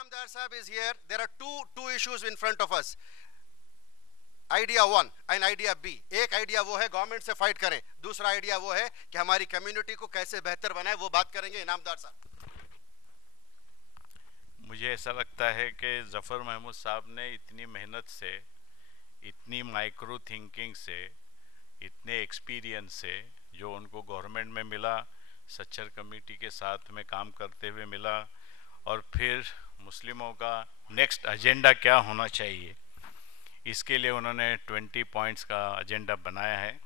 Inamdar Sahab is here. There are two issues in front of us. Idea 1 and idea B. एक idea वो है government से fight करें, दूसरा idea वो है कि हमारी कम्युनिटी को कैसे बेहतर बनाए, वो बात करेंगे इनामदार साहब. मुझे ऐसा लगता है कि जफ़र महमूद साहब ने इतनी मेहनत से, इतनी माइक्रो थिंकिंग से, इतने एक्सपीरियंस से जो उनको गवर्नमेंट में मिला, सच्चर कमेटी के साथ में काम करते हुए मिला, और फिर मुस्लिमों का नेक्स्ट एजेंडा क्या होना चाहिए, इसके लिए उन्होंने 20 पॉइंट्स का एजेंडा बनाया है.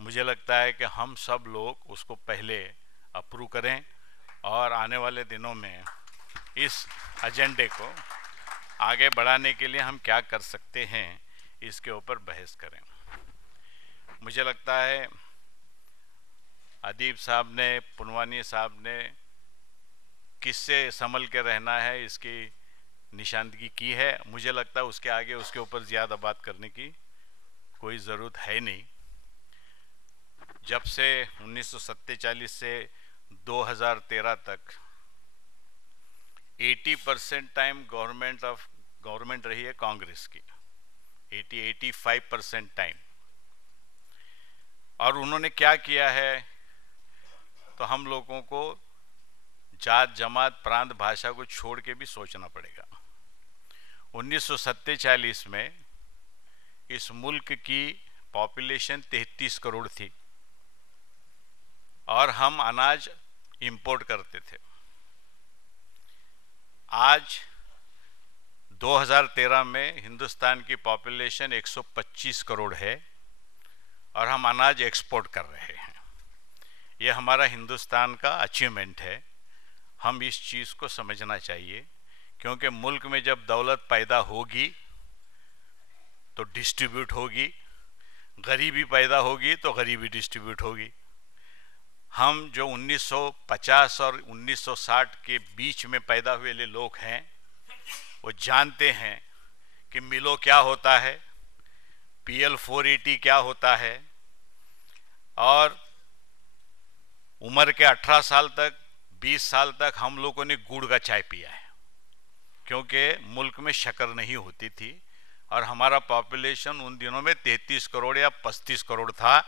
मुझे लगता है कि हम सब लोग उसको पहले अप्रूव करें और आने वाले दिनों में इस एजेंडे को आगे बढ़ाने के लिए हम क्या कर सकते हैं इसके ऊपर बहस करें. मुझे लगता है अदीब साहब ने, पुनवानी साहब ने किससे संभल के रहना है इसकी निशानदगी की है. मुझे लगता है उसके आगे उसके ऊपर ज़्यादा बात करने की कोई ज़रूरत है नहीं. जब से 1947 से 2013 तक 80% टाइम गवर्नमेंट रही है कांग्रेस की, 85% टाइम. और उन्होंने क्या किया है, तो हम लोगों को जात, जमात, प्रांत, भाषा को छोड़ के भी सोचना पड़ेगा. 1947 में इस मुल्क की पॉपुलेशन 33 करोड़ थी और हम अनाज इंपोर्ट करते थे. आज 2013 में हिंदुस्तान की पॉपुलेशन 125 करोड़ है और हम अनाज एक्सपोर्ट कर रहे हैं. यह हमारा हिंदुस्तान का अचीवमेंट है. हम इस चीज़ को समझना चाहिए, क्योंकि मुल्क में जब दौलत पैदा होगी तो डिस्ट्रीब्यूट होगी, गरीबी पैदा होगी तो गरीबी डिस्ट्रीब्यूट होगी. हम जो 1950 और 1960 के बीच में पैदा हुए लोग हैं वो जानते हैं कि मिलो क्या होता है, PL 480 क्या होता है, और उम्र के 18 साल तक, 20 साल तक हम लोगों ने गुड़ का चाय पिया है, क्योंकि मुल्क में शक्कर नहीं होती थी और हमारा पॉपुलेशन उन दिनों में 33 करोड़ या 35 करोड़ था.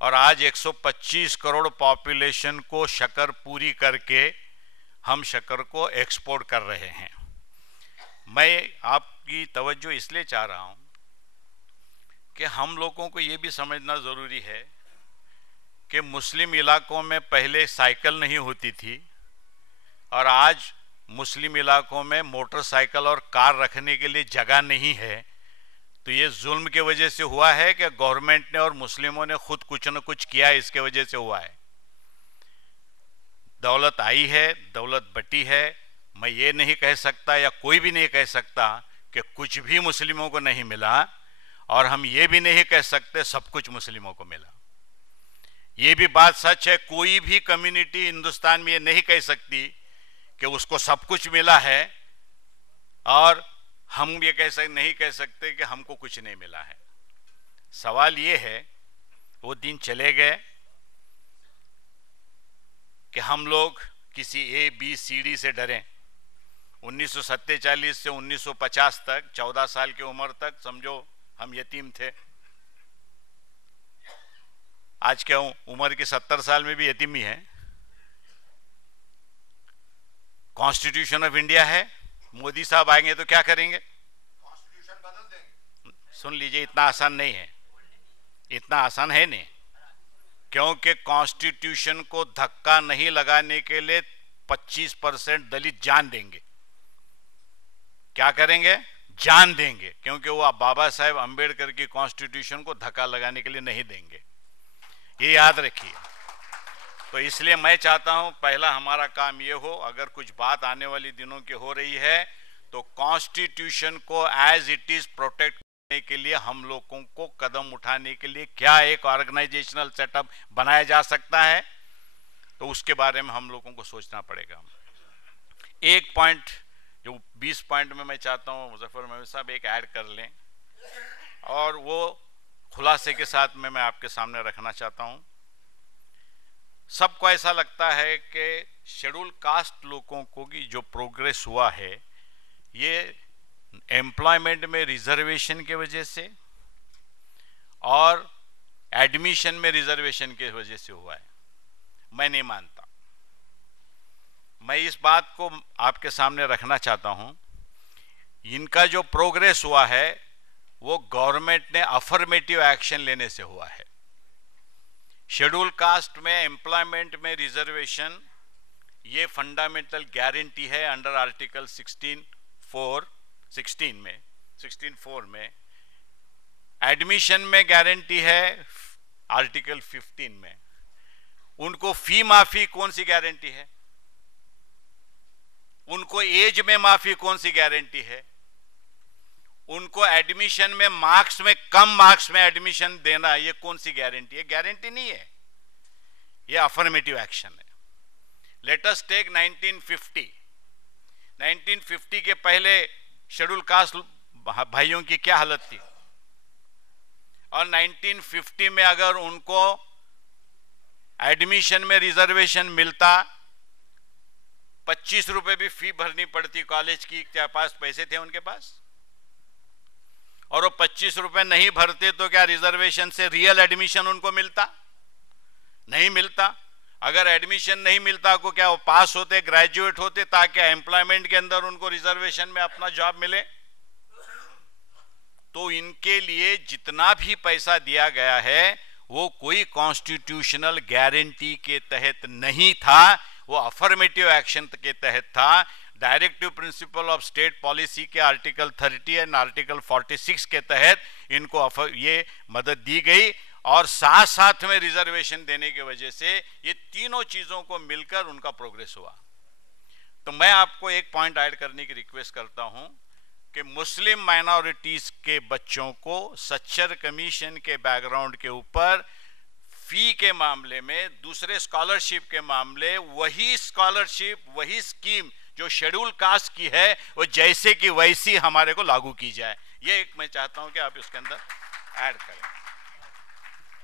और आज 125 करोड़ पॉपुलेशन को शक्कर पूरी करके हम शक्कर को एक्सपोर्ट कर रहे हैं. मैं आपकी तवज्जो इसलिए चाह रहा हूँ कि हम लोगों को ये भी समझना ज़रूरी है कि मुस्लिम इलाकों में पहले साइकिल नहीं होती थी और आज मुस्लिम इलाकों में मोटरसाइकिल और कार रखने के लिए जगह नहीं है. तो ये जुल्म के वजह से हुआ है कि गवर्नमेंट ने और मुस्लिमों ने खुद कुछ न कुछ किया, इसके वजह से हुआ है. दौलत आई है, दौलत बटी है. मैं ये नहीं कह सकता या कोई भी नहीं कह सकता कि कुछ भी मुस्लिमों को नहीं मिला, और हम ये भी नहीं कह सकते सब कुछ मुस्लिमों को मिला. ये भी बात सच है, कोई भी कम्युनिटी हिंदुस्तान में ये नहीं कह सकती कि उसको सब कुछ मिला है, और हम ये नहीं कह सकते कि हमको कुछ नहीं मिला है. सवाल ये है, वो दिन चले गए कि हम लोग किसी ABCD से डरें. 1947 से 1950 तक 14 साल की उम्र तक समझो हम यतीम थे. आज क्या उम्र के 70 साल में भी यतीम ही है. कॉन्स्टिट्यूशन ऑफ इंडिया है, मोदी साहब आएंगे तो क्या करेंगे, कॉन्स्टिट्यूशन बदल देंगे. सुन लीजिए, इतना आसान नहीं है, इतना आसान है नहीं, क्योंकि कॉन्स्टिट्यूशन को धक्का नहीं लगाने के लिए 25% दलित जान देंगे. क्या करेंगे, जान देंगे, क्योंकि वो बाबा साहेब अंबेडकर की कॉन्स्टिट्यूशन को धक्का लगाने के लिए नहीं देंगे. ये याद रखिए. तो इसलिए मैं चाहता हूं पहला हमारा काम ये हो, अगर कुछ बात आने वाली दिनों की हो रही है तो कॉन्स्टिट्यूशन को एज इट इज प्रोटेक्ट करने के लिए हम लोगों को कदम उठाने के लिए क्या एक ऑर्गेनाइजेशनल सेटअप बनाया जा सकता है, तो उसके बारे में हम लोगों को सोचना पड़ेगा. एक पॉइंट जो 20 पॉइंट में मैं चाहता हूँ मुजफ्फर महमूद साहब एक ऐड कर लें, और वो खुलासे के साथ में मैं आपके सामने रखना चाहता हूँ. सबको ऐसा लगता है कि शेड्यूल कास्ट लोगों को की जो प्रोग्रेस हुआ है ये एम्प्लॉयमेंट में रिजर्वेशन के वजह से और एडमिशन में रिजर्वेशन के वजह से हुआ है। मैं नहीं मानता। मैं इस बात को आपके सामने रखना चाहता हूं, इनका जो प्रोग्रेस हुआ है वो गवर्नमेंट ने अफर्मेटिव एक्शन लेने से हुआ है। शेड्यूल कास्ट में एम्प्लॉयमेंट में रिजर्वेशन ये फंडामेंटल गारंटी है अंडर आर्टिकल 16(4) में। एडमिशन में गारंटी है आर्टिकल 15 में। उनको फी माफी कौन सी गारंटी है? उनको एज में माफी कौन सी गारंटी है? उनको एडमिशन में मार्क्स में कम मार्क्स में एडमिशन देना ये कौन सी गारंटी है? गारंटी नहीं है, ये अफर्मेटिव एक्शन है। लेट अस टेक 1950 के पहले शेड्यूल कास्ट भाइयों की क्या हालत थी, और 1950 में अगर उनको एडमिशन में रिजर्वेशन मिलता, 25 रुपए भी फी भरनी पड़ती कॉलेज की, क्या पास पैसे थे उनके पास? और वो 25 रुपए नहीं भरते तो क्या रिजर्वेशन से रियल एडमिशन उनको मिलता? नहीं मिलता। अगर एडमिशन नहीं मिलता को क्या वो पास होते, ग्रेजुएट होते, ताकि एम्प्लॉयमेंट के अंदर उनको रिजर्वेशन में अपना जॉब मिले? तो इनके लिए जितना भी पैसा दिया गया है वो कोई कॉन्स्टिट्यूशनल गारंटी के तहत नहीं था, वो अफर्मेटिव एक्शन के तहत था। Directive principle of state policy के आर्टिकल 30 एंड आर्टिकल 46 के तहत इनको ये मदद दी गई, और साथ साथ में रिजर्वेशन देने की वजह से ये तीनों चीजों को मिलकर उनका प्रोग्रेस हुआ। तो मैं आपको एक पॉइंट ऐड करने की रिक्वेस्ट करता हूं कि मुस्लिम माइनॉरिटीज के बच्चों को सच्चर कमीशन के बैकग्राउंड के ऊपर फी के मामले में, दूसरे स्कॉलरशिप के मामले, वही स्कॉलरशिप वही स्कीम जो शेड्यूल कास्ट की है वो जैसे कि वैसी हमारे को लागू की जाए। ये एक मैं चाहता हूं कि आप इसके अंदर ऐड करें,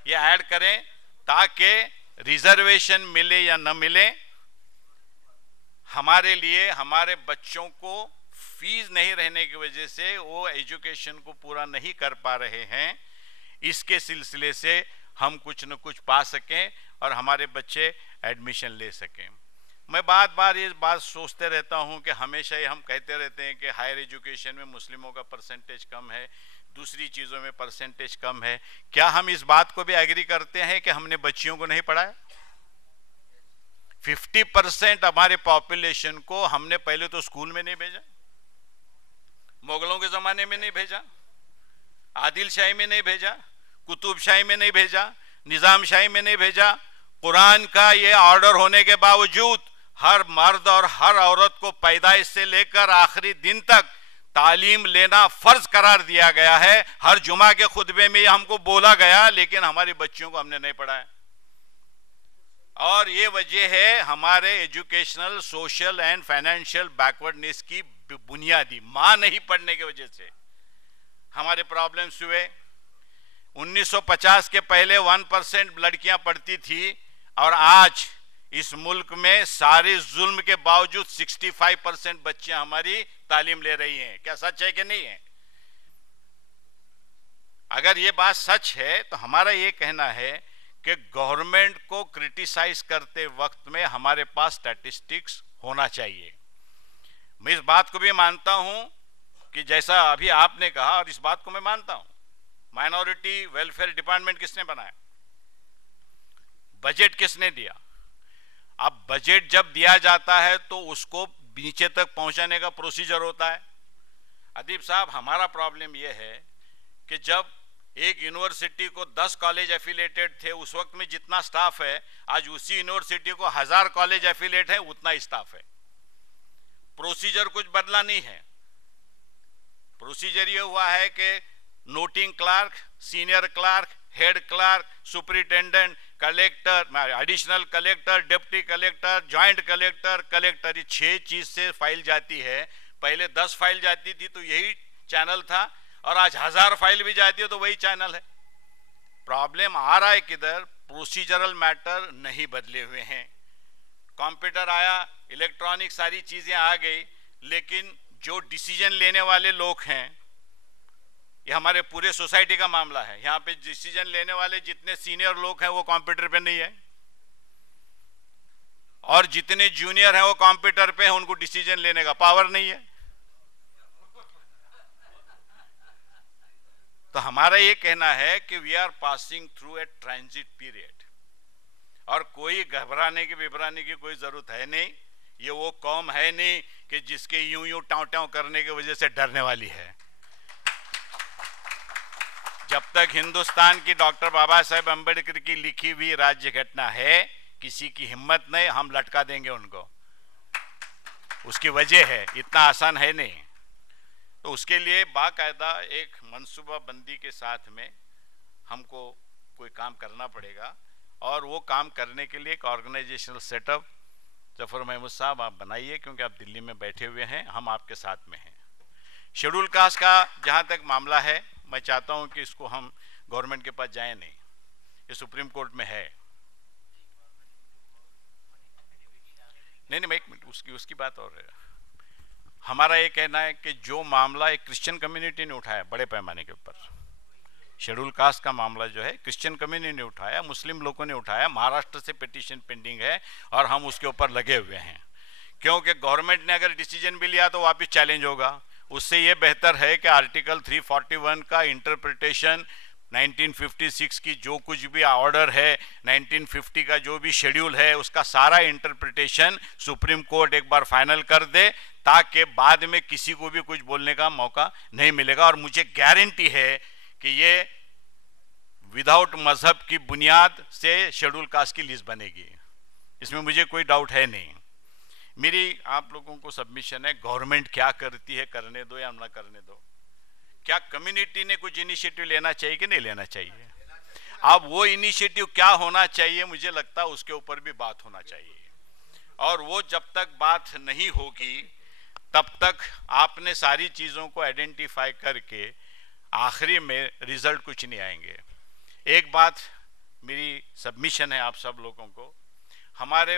ये ऐड करें ताकि रिजर्वेशन मिले या न मिले, हमारे लिए हमारे बच्चों को फीस नहीं रहने की वजह से वो एजुकेशन को पूरा नहीं कर पा रहे हैं, इसके सिलसिले से हम कुछ न कुछ पा सकें और हमारे बच्चे एडमिशन ले सकें। मैं बार बार ये बात सोचते रहता हूं कि हमेशा ही हम कहते रहते हैं कि हायर एजुकेशन में मुस्लिमों का परसेंटेज कम है, दूसरी चीज़ों में परसेंटेज कम है। क्या हम इस बात को भी एग्री करते हैं कि हमने बच्चियों को नहीं पढ़ाया? 50% हमारे पॉपुलेशन को हमने पहले तो स्कूल में नहीं भेजा, मुगलों के ज़माने में नहीं भेजा, आदिल शाही में नहीं भेजा, कुतुब शाही में नहीं भेजा, निज़ाम शाही में नहीं भेजा। कुरान का ये ऑर्डर होने के बावजूद हर मर्द और हर औरत को पैदाइश से लेकर आखिरी दिन तक तालीम लेना फर्ज करार दिया गया है। हर जुमा के खुतबे में हमको बोला गया, लेकिन हमारी बच्चियों को हमने नहीं पढ़ाया। और ये वजह है हमारे educational, social and financial backwardness की बुनियादी। मां नहीं पढ़ने की वजह से हमारे प्रॉब्लम्स हुए। 1950 के पहले 1% लड़कियां पढ़ती थी, और आज इस मुल्क में सारे जुल्म के बावजूद 65% बच्चियां हमारी तालीम ले रही हैं। क्या सच है कि नहीं है? अगर ये बात सच है तो हमारा ये कहना है कि गवर्नमेंट को क्रिटिसाइज करते वक्त में हमारे पास स्टैटिस्टिक्स होना चाहिए। मैं इस बात को भी मानता हूं कि जैसा अभी आपने कहा, और इस बात को मैं मानता हूं, माइनॉरिटी वेलफेयर डिपार्टमेंट किसने बनाया? बजट किसने दिया? अब बजट जब दिया जाता है तो उसको नीचे तक पहुंचाने का प्रोसीजर होता है। अदीब साहब, हमारा प्रॉब्लम यह है कि जब एक यूनिवर्सिटी को 10 कॉलेज एफिलेटेड थे, उस वक्त में जितना स्टाफ है, आज उसी यूनिवर्सिटी को 1000 कॉलेज एफिलेट है, उतना ही स्टाफ है। प्रोसीजर कुछ बदला नहीं है। प्रोसीजर ये हुआ है कि noting clerk, senior clerk, head clerk, superintendent, collector, additional collector, deputy collector, joint collector, collector, ये 6 चीज से फाइल जाती है। पहले 10 फाइल जाती थी तो यही चैनल था, और आज 1000 फाइल भी जाती है तो वही चैनल है। प्रॉब्लम आ रहा है किधर? प्रोसीजरल मैटर नहीं बदले हुए हैं, कंप्यूटर आया, इलेक्ट्रॉनिक सारी चीजें आ गई, लेकिन जो डिसीजन लेने वाले लोग हैं, ये हमारे पूरे सोसाइटी का मामला है, यहाँ पे डिसीजन लेने वाले जितने सीनियर लोग हैं वो कंप्यूटर पे नहीं है, और जितने जूनियर हैं वो कंप्यूटर पे हैं, उनको डिसीजन लेने का पावर नहीं है। तो हमारा ये कहना है कि we are passing through a transit period, और कोई घबराने की विभराने की कोई जरूरत है नहीं। ये वो कौम है नहीं कि जिसके यूं यूं टाँव टाँव करने की वजह से डरने वाली है। जब तक हिंदुस्तान की डॉक्टर बाबा साहेब अम्बेडकर की लिखी हुई राज्य घटना है, किसी की हिम्मत नहीं, हम लटका देंगे उनको। उसकी वजह है, इतना आसान है नहीं। तो उसके लिए बाकायदा एक मनसूबा बंदी के साथ में हमको कोई काम करना पड़ेगा, और वो काम करने के लिए एक ऑर्गेनाइजेशनल सेटअप जफर महमूद साहब आप बनाइए, क्योंकि आप दिल्ली में बैठे हुए हैं, हम आपके साथ में हैं। शेड्यूल कास्ट का जहाँ तक मामला है, मैं चाहता हूँ कि इसको हम गवर्नमेंट के पास जाएं नहीं, ये सुप्रीम कोर्ट में है। नहीं, मैं एक मिनट, उसकी बात और है। हमारा ये कहना है कि जो मामला एक क्रिश्चियन कम्युनिटी ने उठाया बड़े पैमाने के ऊपर, शेड्यूल कास्ट का मामला जो है क्रिश्चियन कम्युनिटी ने उठाया, मुस्लिम लोगों ने उठाया, महाराष्ट्र से पिटीशन पेंडिंग है और हम उसके ऊपर लगे हुए हैं, क्योंकि गवर्नमेंट ने अगर डिसीजन भी लिया तो वापस चैलेंज होगा। उससे ये बेहतर है कि आर्टिकल 341 का इंटरप्रिटेशन 1956 की जो कुछ भी ऑर्डर है, 1950 का जो भी शेड्यूल है, उसका सारा इंटरप्रिटेशन सुप्रीम कोर्ट एक बार फाइनल कर दे, ताकि बाद में किसी को भी कुछ बोलने का मौका नहीं मिलेगा। और मुझे गारंटी है कि ये विदाउट मजहब की बुनियाद से शेड्यूल कास्ट की लिस्ट बनेगी, इसमें मुझे कोई डाउट है नहीं। मेरी आप लोगों को सबमिशन है, गवर्नमेंट क्या करती है करने दो या ना करने दो। क्या कम्युनिटी ने कुछ इनिशिएटिव लेना चाहिए कि नहीं लेना चाहिए? अब वो इनिशिएटिव क्या होना चाहिए, मुझे लगता है उसके ऊपर भी बात होना चाहिए, और वो जब तक बात नहीं होगी तब तक आपने सारी चीज़ों को आइडेंटिफाई करके आखिरी में रिजल्ट कुछ नहीं आएंगे। एक बात मेरी सबमिशन है आप सब लोगों को, हमारे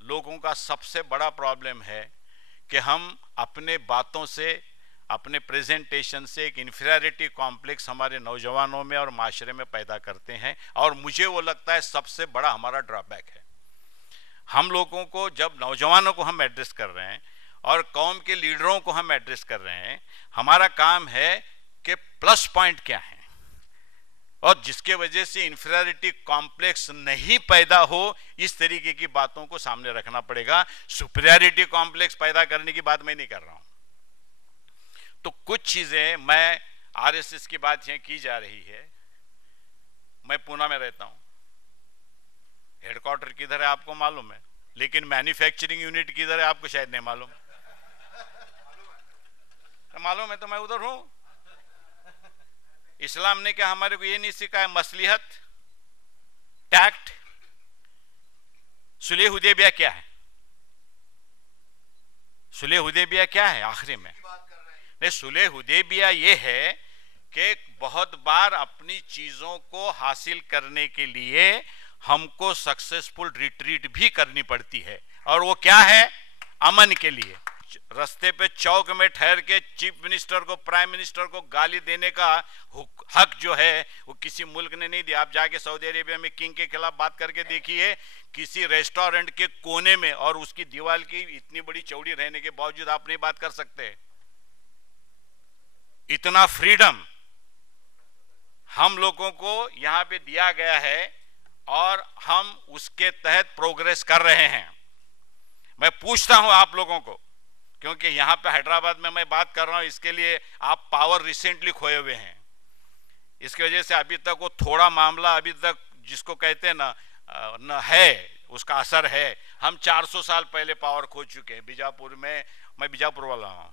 लोगों का सबसे बड़ा प्रॉब्लम है कि हम अपने बातों से, अपने प्रेजेंटेशन से एक इन्फीरियरिटी कॉम्प्लेक्स हमारे नौजवानों में और माशरे में पैदा करते हैं, और मुझे वो लगता है सबसे बड़ा हमारा ड्रॉबैक है। हम लोगों को, जब नौजवानों को हम एड्रेस कर रहे हैं और कौम के लीडरों को हम एड्रेस कर रहे हैं, हमारा काम है कि प्लस पॉइंट क्या है, और जिसके वजह से इंफीरियरिटी कॉम्प्लेक्स नहीं पैदा हो, इस तरीके की बातों को सामने रखना पड़ेगा। सुपीरियरिटी कॉम्प्लेक्स पैदा करने की बात मैं नहीं कर रहा हूं। तो कुछ चीजें, मैं आरएसएस की बात यहां की जा रही है, मैं पूना में रहता हूं, हेडक्वार्टर किधर है आपको मालूम है, लेकिन मैन्युफैक्चरिंग यूनिट किधर है आपको शायद नहीं मालूम। मालूम है तो मैं उधर हूं। इस्लाम ने क्या हमारे को ये नहीं सिखाया, मसलिहत, टैक्ट? सुलह हुदैबिया क्या है? सुलह हुदैबिया क्या है आखिरी में? नहीं, सुलह हुदैबिया ये है कि बहुत बार अपनी चीजों को हासिल करने के लिए हमको सक्सेसफुल रिट्रीट भी करनी पड़ती है, और वो क्या है? अमन के लिए। रास्ते पे चौक में ठहर के चीफ मिनिस्टर को, प्राइम मिनिस्टर को गाली देने का हक जो है वो किसी मुल्क ने नहीं दिया। आप जाके सऊदी अरेबिया में किंग के खिलाफ बात करके देखिए, किसी रेस्टोरेंट के कोने में, और उसकी दीवार की इतनी बड़ी चौड़ी रहने के बावजूद आप नहीं बात कर सकते। इतना फ्रीडम हम लोगों को यहां पे दिया गया है, और हम उसके तहत प्रोग्रेस कर रहे हैं। मैं पूछता हूं आप लोगों को, क्योंकि यहां पे हैदराबाद में मैं बात कर रहा हूं, इसके लिए आप पावर रिसेंटली खोए हुए हैं, इसकी वजह से अभी तक वो थोड़ा मामला अभी तक जिसको कहते हैं ना है, उसका असर है। हम 400 साल पहले पावर खो चुके हैं बीजापुर में, मैं बीजापुर वाला हूं,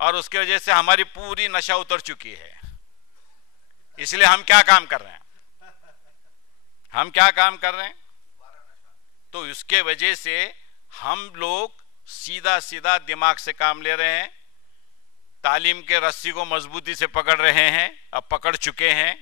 और उसकी वजह से हमारी पूरी नशा उतर चुकी है। इसलिए हम क्या काम कर रहे हैं, हम क्या काम कर रहे हैं? तो इसके वजह से हम लोग सीधा सीधा दिमाग से काम ले रहे हैं, तालीम के रस्सी को मजबूती से पकड़ रहे हैं, अब पकड़ चुके हैं,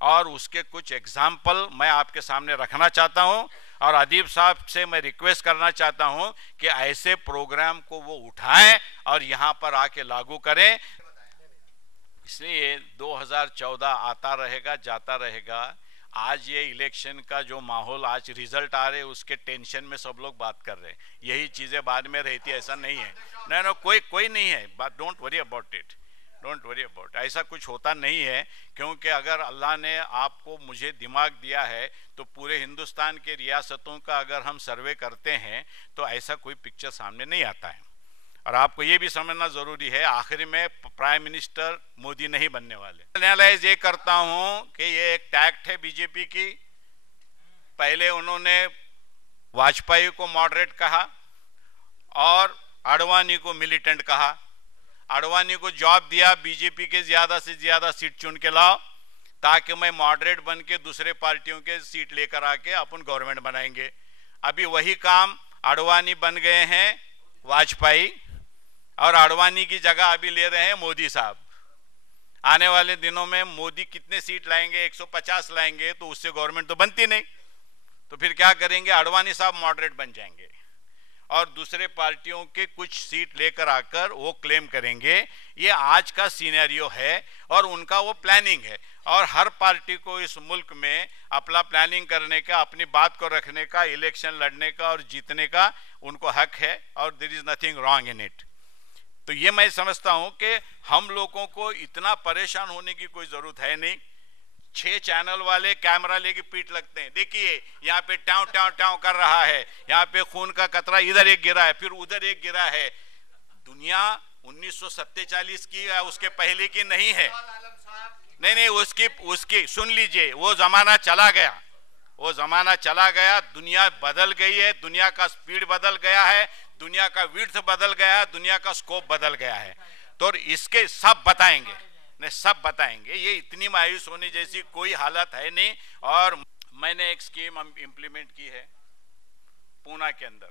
और उसके कुछ एग्जाम्पल मैं आपके सामने रखना चाहता हूं, और अदीब साहब से मैं रिक्वेस्ट करना चाहता हूं कि ऐसे प्रोग्राम को वो उठाएं और यहां पर आके लागू करें। इसलिए 2014 आता रहेगा, जाता रहेगा। आज ये इलेक्शन का जो माहौल, आज रिजल्ट आ रहे उसके टेंशन में सब लोग बात कर रहे हैं, यही चीजें बाद में रहती है, ऐसा नहीं है। नहीं, कोई नहीं है, but don't worry about it, don't worry about, ऐसा कुछ होता नहीं है। क्योंकि अगर अल्लाह ने आपको, मुझे दिमाग दिया है, तो पूरे हिंदुस्तान के रियासतों का अगर हम सर्वे करते हैं तो ऐसा कोई पिक्चर सामने नहीं आता है। और आपको ये भी समझना जरूरी है, आखिर में प्राइम मिनिस्टर मोदी नहीं बनने वाले। एनालाइज ये करता हूं कि ये एक टैक्ट है बीजेपी की। पहले उन्होंने वाजपेयी को मॉडरेट कहा और आडवाणी को मिलिटेंट कहा। आडवाणी को जॉब दिया, बीजेपी के ज्यादा से ज्यादा सीट चुन के लाओ ताकि मैं मॉडरेट बन के दूसरे पार्टियों के सीट लेकर आके अपन गवर्नमेंट बनाएंगे। अभी वही काम आडवाणी बन गए हैं वाजपेयी, और आडवाणी की जगह अभी ले रहे हैं मोदी साहब। आने वाले दिनों में मोदी कितने सीट लाएंगे? 150 लाएंगे, तो उससे गवर्नमेंट तो बनती नहीं। तो फिर क्या करेंगे? आडवाणी साहब मॉडरेट बन जाएंगे और दूसरे पार्टियों के कुछ सीट लेकर आकर वो क्लेम करेंगे। ये आज का सिनेरियो है और उनका वो प्लानिंग है। और हर पार्टी को इस मुल्क में अपना प्लानिंग करने का, अपनी बात को रखने का, इलेक्शन लड़ने का और जीतने का उनको हक है, और there is nothing wrong in it. तो ये मैं समझता हूं कि हम लोगों को इतना परेशान होने की कोई जरूरत है नहीं। 6 चैनल वाले कैमरा लेके पीठ लगते हैं, देखिए यहाँ पे टाव टाव टाव कर रहा है, यहाँ पे खून का कतरा इधर एक गिरा है, फिर उधर एक गिरा है। दुनिया 1947 की या उसके पहले की नहीं है। नहीं, उसकी सुन लीजिए, वो जमाना चला गया, वो जमाना चला गया। दुनिया बदल गई है, दुनिया का स्पीड बदल गया है, दुनिया का विड्थ बदल गया है, दुनिया का स्कोप बदल गया है। तो इसके सब बताएंगे, ने सब बताएंगे। ये इतनी मायूस होने जैसी कोई हालत है नहीं। और मैंने एक स्कीम इंप्लीमेंट की है पूना के अंदर,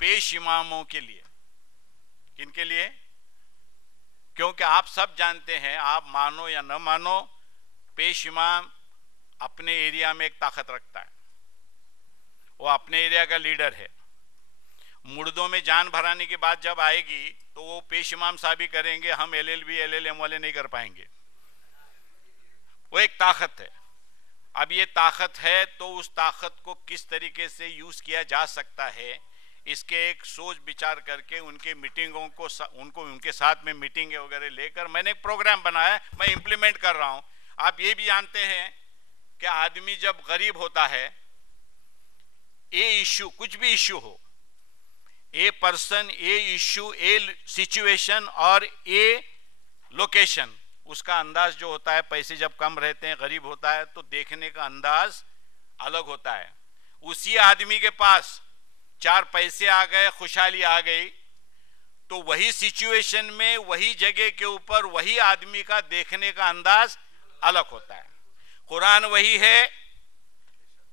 पेश इमामों के लिए। किनके लिए? क्योंकि आप सब जानते हैं, आप मानो या न मानो, पेश इमाम अपने एरिया में एक ताकत रखता है, वो अपने एरिया का लीडर है। मुर्दों में जान भराने की बात जब आएगी तो वो पेश इमाम साहब ही करेंगे, हम LLB LLM वाले नहीं कर पाएंगे। वो एक ताकत है। अब ये ताकत है तो उस ताकत को किस तरीके से यूज किया जा सकता है, इसके एक सोच विचार करके उनके मीटिंगों को, उनको उनके साथ में मीटिंग वगैरह लेकर मैंने एक प्रोग्राम बनाया, मैं इंप्लीमेंट कर रहा हूं। आप ये भी जानते हैं कि आदमी जब गरीब होता है, ये इश्यू, कुछ भी इश्यू हो, a person, A issue, A situation और ए लोकेशन, उसका अंदाज जो होता है, पैसे जब कम रहते हैं, गरीब होता है, तो देखने का अंदाज अलग होता है। उसी आदमी के पास 4 पैसे आ गए, खुशहाली आ गई, तो वही सिचुएशन में, वही जगह के ऊपर, वही आदमी का देखने का अंदाज अलग होता है। कुरान वही है,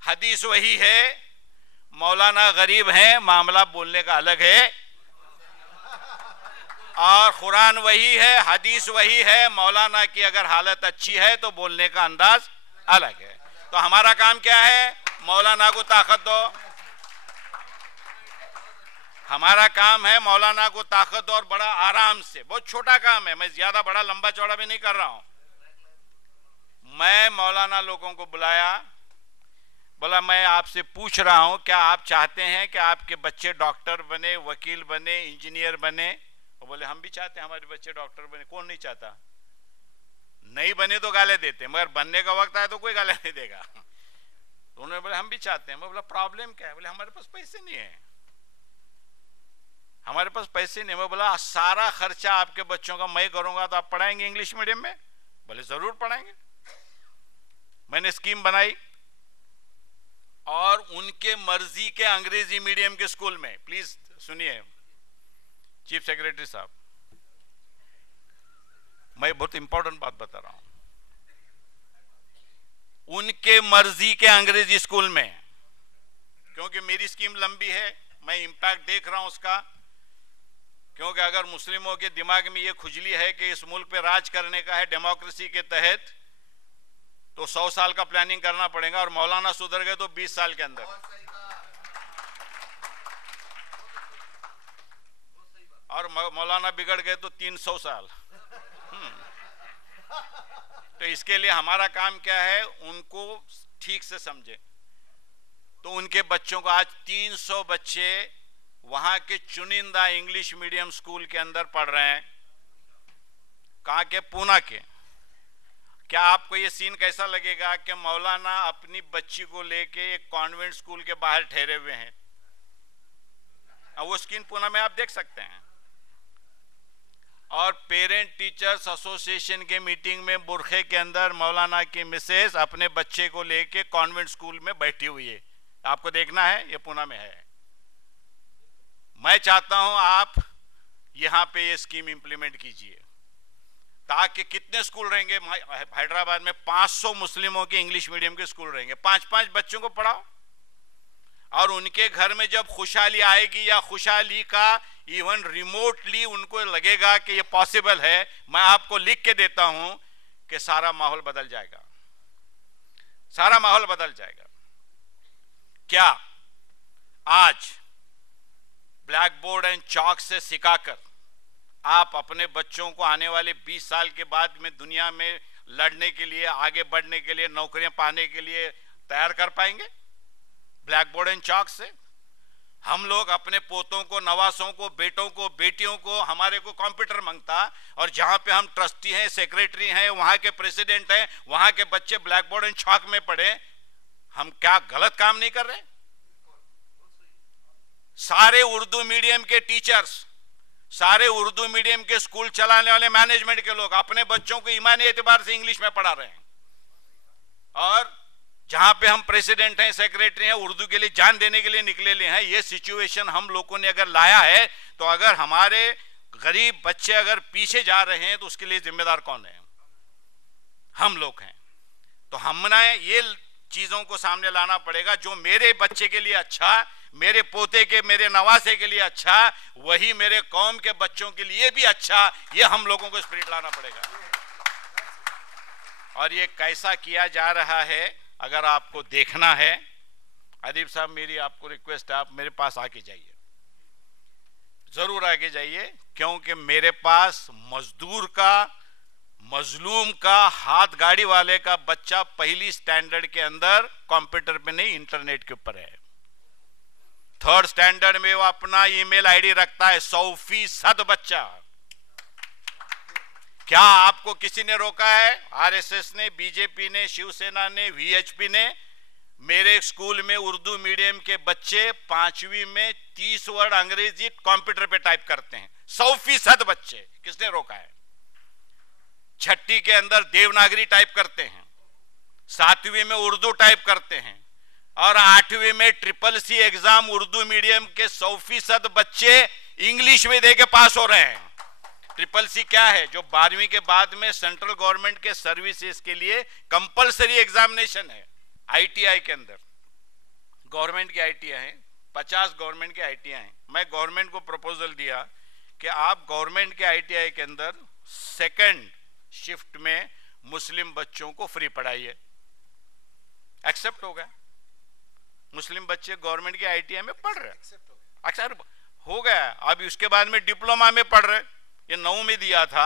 हदीस वही है, मौलाना गरीब हैं, मामला बोलने का अलग है। और कुरान वही है, हदीस वही है, मौलाना की अगर हालत अच्छी है तो बोलने का अंदाज अलग है। तो हमारा काम क्या है? मौलाना को ताकत दो। हमारा काम है मौलाना को ताकत दो, और बड़ा आराम से, बहुत छोटा काम है, मैं ज्यादा बड़ा लंबा चौड़ा भी नहीं कर रहा हूं। मैं मौलाना लोगों को बुलाया, बोला मैं आपसे पूछ रहा हूं, क्या आप चाहते हैं कि आपके बच्चे डॉक्टर बने, वकील बने, इंजीनियर बने? वो बोले हम भी चाहते हैं हमारे बच्चे डॉक्टर बने। कौन नहीं चाहता? नहीं बने तो गाले देते, मगर बनने का वक्त आए तो कोई गाले नहीं देगा। तो उन्होंने बोले हम भी चाहते हैं। मैं बोला प्रॉब्लम क्या है? बोले हमारे पास पैसे नहीं है, हमारे पास पैसे नहीं। मैं बोला सारा खर्चा आपके बच्चों का मैं करूंगा तो आप पढ़ाएंगे इंग्लिश मीडियम में? बोले जरूर पढ़ाएंगे। मैंने स्कीम बनाई और उनके मर्जी के अंग्रेजी मीडियम के स्कूल में, प्लीज सुनिए चीफ सेक्रेटरी साहब, मैं बहुत इंपॉर्टेंट बात बता रहा हूं, उनके मर्जी के अंग्रेजी स्कूल में, क्योंकि मेरी स्कीम लंबी है, मैं इंपैक्ट देख रहा हूं उसका। क्योंकि अगर मुस्लिमों के दिमाग में ये खुजली है कि इस मुल्क पे राज करने का है डेमोक्रेसी के तहत, तो 100 साल का प्लानिंग करना पड़ेगा, और मौलाना सुधर गए तो 20 साल के अंदर, और मौलाना बिगड़ गए तो 300 साल। तो इसके लिए हमारा काम क्या है, उनको ठीक से समझे। तो उनके बच्चों को आज 300 बच्चे वहां के चुनिंदा इंग्लिश मीडियम स्कूल के अंदर पढ़ रहे हैं। कहाँ के? पूना के। क्या आपको ये सीन कैसा लगेगा कि मौलाना अपनी बच्ची को लेके एक कॉन्वेंट स्कूल के बाहर ठहरे हुए हैं? अब वो स्क्रीन पूना में आप देख सकते हैं। और पेरेंट टीचर्स एसोसिएशन के मीटिंग में बुरखे के अंदर मौलाना की मिसेस अपने बच्चे को लेके कॉन्वेंट स्कूल में बैठी हुई है। आपको देखना है, ये पूना में है। मैं चाहता हूं आप यहां पे ये स्कीम इंप्लीमेंट कीजिए, ताकि कितने स्कूल रहेंगे हैदराबाद में? 500 मुस्लिमों के इंग्लिश मीडियम के स्कूल रहेंगे। 5-5 बच्चों को पढ़ाओ, और उनके घर में जब खुशहाली आएगी, या खुशहाली का इवन रिमोटली उनको लगेगा कि ये पॉसिबल है, मैं आपको लिख के देता हूं कि सारा माहौल बदल जाएगा। सारा माहौल बदल जाएगा। क्या आज ब्लैक बोर्ड एंड चॉक से सिखाकर आप अपने बच्चों को आने वाले 20 साल के बाद में दुनिया में लड़ने के लिए, आगे बढ़ने के लिए, नौकरियां पाने के लिए तैयार कर पाएंगे? ब्लैक बोर्ड एंड चॉक से हम लोग अपने पोतों को, नवासों को, बेटों को, बेटियों को, हमारे को कंप्यूटर मांगता, और जहां पे हम ट्रस्टी हैं, सेक्रेटरी हैं, वहां के प्रेसिडेंट हैं, वहां के बच्चे ब्लैक बोर्ड एंड चॉक में पढ़े। हम क्या गलत काम नहीं कर रहे? सारे उर्दू मीडियम के टीचर्स, सारे उर्दू मीडियम के स्कूल चलाने वाले मैनेजमेंट के लोग अपने बच्चों को ईमानी एतबार से इंग्लिश में पढ़ा रहे हैं। और जहां पे हम प्रेसिडेंट हैं, सेक्रेटरी हैं, उर्दू के लिए जान देने के लिए निकले हैं। ये सिचुएशन हम लोगों ने अगर लाया है, तो अगर हमारे गरीब बच्चे अगर पीछे जा रहे हैं, तो उसके लिए जिम्मेदार कौन है? हम लोग हैं। तो हमने ये चीजों को सामने लाना पड़ेगा। जो मेरे बच्चे के लिए अच्छा, मेरे पोते के, मेरे नवासे के लिए अच्छा, वही मेरे कौम के बच्चों के लिए भी अच्छा। ये हम लोगों को स्पिरिट लाना पड़ेगा। और ये कैसा किया जा रहा है, अगर आपको देखना है, अदीब साहब मेरी आपको रिक्वेस्ट है, आप मेरे पास आके जाइए, जरूर आके जाइए। क्योंकि मेरे पास मजदूर का, मजलूम का, हाथ गाड़ी वाले का बच्चा पहली स्टैंडर्ड के अंदर कंप्यूटर पे नहीं, इंटरनेट के ऊपर है। 3rd स्टैंडर्ड में वो अपना ईमेल आईडी रखता है। 100% बच्चा। क्या आपको किसी ने रोका है? आरएसएस ने, बीजेपी ने, शिवसेना ने, वीएचपी ने। मेरे स्कूल में उर्दू मीडियम के बच्चे 5वीं में 30 वर्ड अंग्रेजी कंप्यूटर पे टाइप करते हैं। 100% बच्चे। किसने रोका है? 6ठी के अंदर देवनागरी टाइप करते हैं, 7वीं में उर्दू टाइप करते हैं, और 8वीं में CCC एग्जाम उर्दू मीडियम के 100% बच्चे इंग्लिश में देके पास हो रहे हैं। CCC क्या है? जो 12वीं के बाद में सेंट्रल गवर्नमेंट के सर्विसेज के लिए कंपलसरी एग्जामिनेशन है। ITI के अंदर गवर्नमेंट के ITI हैं, 50 गवर्नमेंट के ITI हैं। मैं गवर्नमेंट को प्रपोजल दिया कि आप गवर्नमेंट के ITI के अंदर 2nd शिफ्ट में मुस्लिम बच्चों को फ्री पढ़ाइए। एक्सेप्ट हो गया। मुस्लिम बच्चे गवर्नमेंट के ITI में पढ़ रहे, एक्सेप्ट हो गया। अब उसके बाद में डिप्लोमा में पढ़ रहे। ये 9 में दिया था,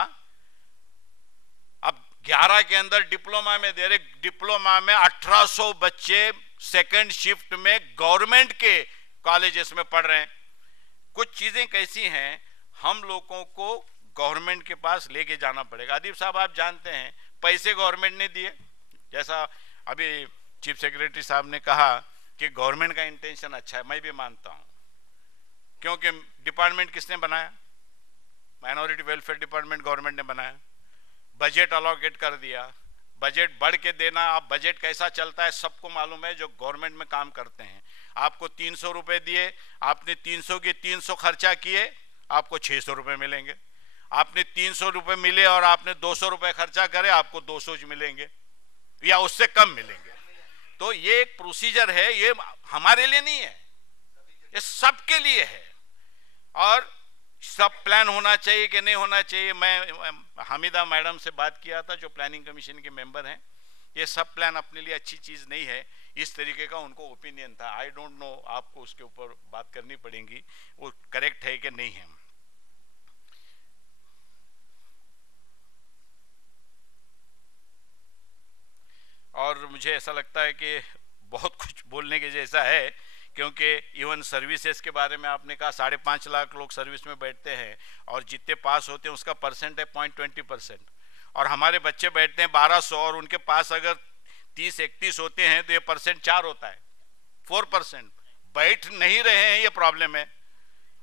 अब 11 के अंदर डिप्लोमा में दे रहे। डिप्लोमा में 1800 बच्चे 2nd शिफ्ट में गवर्नमेंट के कॉलेजेस में पढ़ रहे हैं। कुछ चीजें कैसी हैं, हम लोगों को गवर्नमेंट के पास लेके जाना पड़ेगा। अदीब साहब आप जानते हैं, पैसे गवर्नमेंट ने दिए। जैसा अभी चीफ सेक्रेटरी साहब ने कहा कि गवर्नमेंट का इंटेंशन अच्छा है, मैं भी मानता हूं। क्योंकि डिपार्टमेंट किसने बनाया? माइनॉरिटी वेलफेयर डिपार्टमेंट गवर्नमेंट ने बनाया। बजट अलॉकेट कर दिया, बजट बढ़ के देना। आप बजट कैसा चलता है सबको मालूम है, जो गवर्नमेंट में काम करते हैं। आपको 300 रुपए दिए, आपने 300 के 300 खर्चा किए, आपको 600 रुपए मिलेंगे। आपने 300 रुपए मिले और आपने 200 रुपए खर्चा करे, आपको 200 मिलेंगे या उससे कम मिलेंगे। तो ये एक प्रोसीजर है, ये हमारे लिए नहीं है, ये सबके लिए है। और सब प्लान होना चाहिए कि नहीं होना चाहिए। मैं हामिदा मैडम से बात किया था, जो प्लानिंग कमीशन के मेंबर हैं, ये सब प्लान अपने लिए अच्छी चीज़ नहीं है, इस तरीके का उनको ओपिनियन था। आई डोंट नो, आपको उसके ऊपर बात करनी पड़ेगी वो करेक्ट है कि नहीं है। और मुझे ऐसा लगता है कि बहुत कुछ बोलने के जैसा है, क्योंकि इवन सर्विसेज के बारे में आपने कहा 5.5 लाख लोग सर्विस में बैठते हैं और जितने पास होते हैं उसका परसेंट है 0.20%, और हमारे बच्चे बैठते हैं 1200 और उनके पास अगर 30-31 होते हैं तो ये परसेंट 4 होता है, 4%। बैठ नहीं रहे हैं, ये प्रॉब्लम है।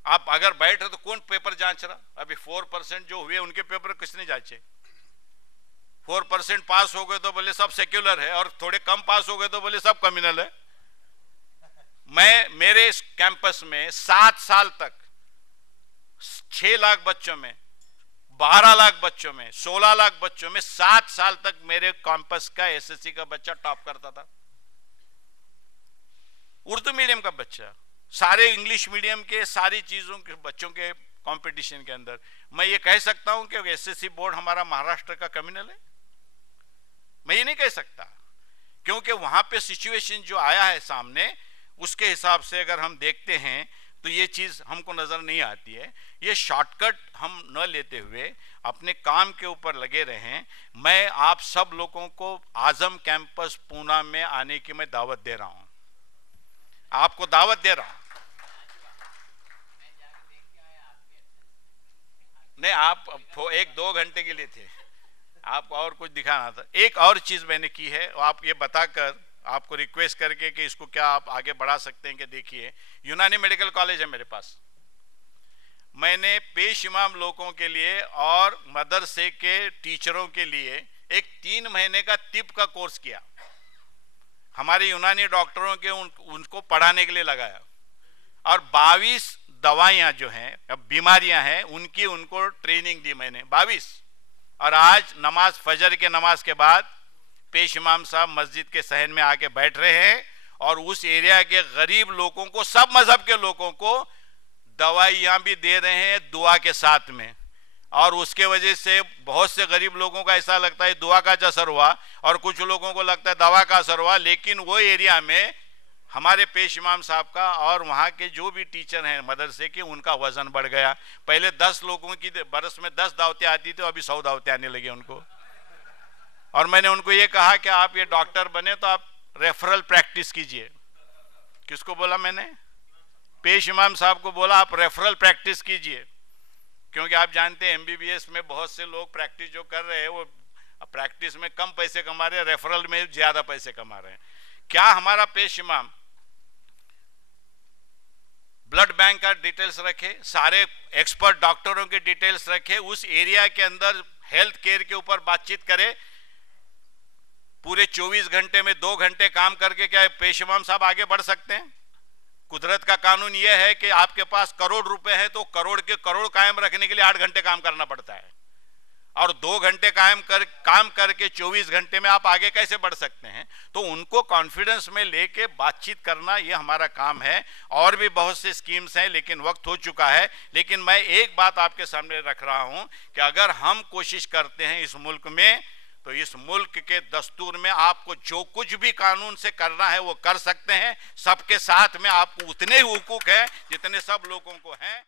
आप अगर बैठ रहे तो कौन पेपर जांच रहा? अभी 4% जो हुए उनके पेपर किसने जांचे? 4% पास हो गए तो बोले सब सेक्युलर है, और थोड़े कम पास हो गए तो बोले सब कम्युनल है। मेरे इस कैंपस में 7 साल तक 6 लाख बच्चों में, 12 लाख बच्चों में, 16 लाख बच्चों में 7 साल तक मेरे कैंपस का एसएससी का बच्चा टॉप करता था। उर्दू मीडियम का बच्चा, सारे इंग्लिश मीडियम के सारी चीजों के बच्चों के कंपटीशन के अंदर। मैं ये कह सकता हूं कि एसएससी बोर्ड हमारा महाराष्ट्र का कम्युनल है? मैं ये नहीं कह सकता, क्योंकि वहां पे सिचुएशन जो आया है सामने, उसके हिसाब से अगर हम देखते हैं तो ये चीज हमको नजर नहीं आती है। ये शॉर्टकट हम न लेते हुए अपने काम के ऊपर लगे रहें। मैं आप सब लोगों को आजम कैंपस पूना में आने की मैं दावत दे रहा हूं, आपको दावत दे रहा हूं। नहीं, आप 1-2 घंटे के लिए थे, आपको और कुछ दिखाना था। एक और चीज मैंने की है, आप ये बताकर आपको रिक्वेस्ट करके कि इसको क्या आप आगे बढ़ा सकते हैं कि देखिए, यूनानी मेडिकल कॉलेज है मेरे पास। मैंने पेश इमाम लोगों के लिए और मदरसे के टीचरों के लिए एक 3 महीने का तिब का कोर्स किया, हमारे यूनानी डॉक्टरों के उनको पढ़ाने के लिए लगाया, और 22 दवाइयां जो हैं, अब बीमारियां हैं, उनको ट्रेनिंग दी मैंने 22। और आज नमाज, फजर के नमाज के बाद पेश इमाम साहब मस्जिद के सहन में आके बैठ रहे हैं और उस एरिया के गरीब लोगों को, सब मजहब के लोगों को दवाइयां भी दे रहे हैं दुआ के साथ में। और उसके वजह से बहुत से गरीब लोगों का ऐसा लगता है दुआ का असर हुआ, और कुछ लोगों को लगता है दवा का असर हुआ। लेकिन वो एरिया में हमारे पेश इमाम साहब का और वहाँ के जो भी टीचर हैं मदरसे के, उनका वजन बढ़ गया। पहले 10 लोगों की बरस में 10 दावतें आती थी, अभी 100 दावतें आने लगी उनको। और मैंने उनको ये कहा कि आप ये डॉक्टर बने तो आप रेफरल प्रैक्टिस कीजिए। किसको बोला मैंने? पेश इमाम साहब को बोला आप रेफरल प्रैक्टिस कीजिए, क्योंकि आप जानते हैं एमबीबीएस में बहुत से लोग प्रैक्टिस जो कर रहे हैं वो प्रैक्टिस में कम पैसे कमा रहे हैं, रेफरल में ज्यादा पैसे कमा रहे हैं। क्या हमारा पेश इमाम ब्लड बैंक का डिटेल्स रखे, सारे एक्सपर्ट डॉक्टरों के डिटेल्स रखे, उस एरिया के अंदर हेल्थ केयर के ऊपर बातचीत करे, पूरे 24 घंटे में 2 घंटे काम करके क्या पेश इमाम साहब आगे बढ़ सकते हैं? कुदरत का कानून यह है कि आपके पास करोड़ रुपए है तो करोड़ के करोड़ कायम रखने के लिए 8 घंटे काम करना पड़ता है, और 2 घंटे काम करके 24 घंटे में आप आगे कैसे बढ़ सकते हैं? तो उनको कॉन्फिडेंस में लेके बातचीत करना ये हमारा काम है। और भी बहुत से स्कीम्स हैं, लेकिन वक्त हो चुका है। लेकिन मैं एक बात आपके सामने रख रहा हूं कि अगर हम कोशिश करते हैं इस मुल्क में, तो इस मुल्क के दस्तूर में आपको जो कुछ भी कानून से करना है वो कर सकते हैं। सबके साथ में आपको उतने ही हुकूक हैं जितने सब लोगों को हैं।